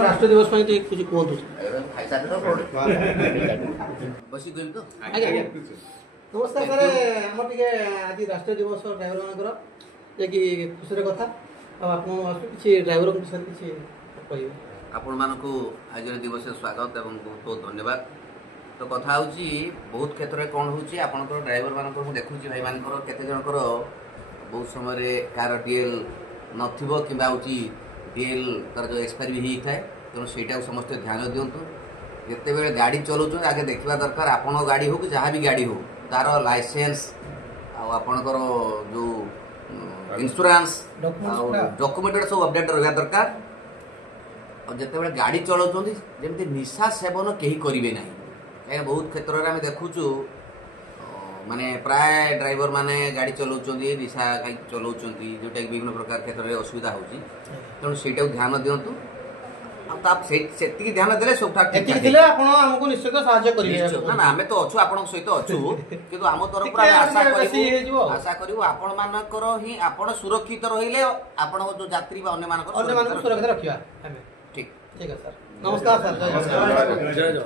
राष्ट्र दिवस कुछ कहतु नमस्कार सर आम टे आज राष्ट्रीय दिवस ड्राइवर मानकर कि खुशी कथा किसी ड्राइवर विषय किसी कह आपण मानक आज दिवस स्वागत एवं बहुत बहुत धन्यवाद। तो कथा हूँ बहुत क्षेत्र में कौन हो ड्राइवर मान देखुँ भाई मान केते जनकर बहुत समय कार डीएल नथिबो किंबा होची डीएल तार जो एक्सपायरी भी होता है तेणु सहीटा समस्त ध्यान दिंतु जिते बेले गाड़ी चलाऊँ आगे देखा दरकार आपण गाड़ी हो कि जहाँ भी गाड़ी हो तार लाइसेंस आपणकर जो इंश्योरेंस डॉक्यूमेंट सब अपडेट रहा दरकार। और जिते बड़े गाड़ी चलाऊँ जमी निशा सेवन कहीं करेंगे ना कहीं बहुत क्षेत्र में आम देखुचु माने प्राय ड्राइवर माने गाड़ी चलाऊँ निशा कहीं चलाऊँ जोटा कि विभिन्न प्रकार क्षेत्र में असुविधा होती तेणु से ध्यान दिंतु से ध्यान देले सब ठाक हमको निश्चित साहाय्य करिवे ना आम तो अच्छु आपण सहित अच्छु किंतु आम तरफ आशा करू आपण मानकर ही आपण सुरक्षित रहिले आपण जो यात्री बा अन्य मानकर सुरक्षित रखिया ठीक ठीक है सर नमस्कार सर जय जय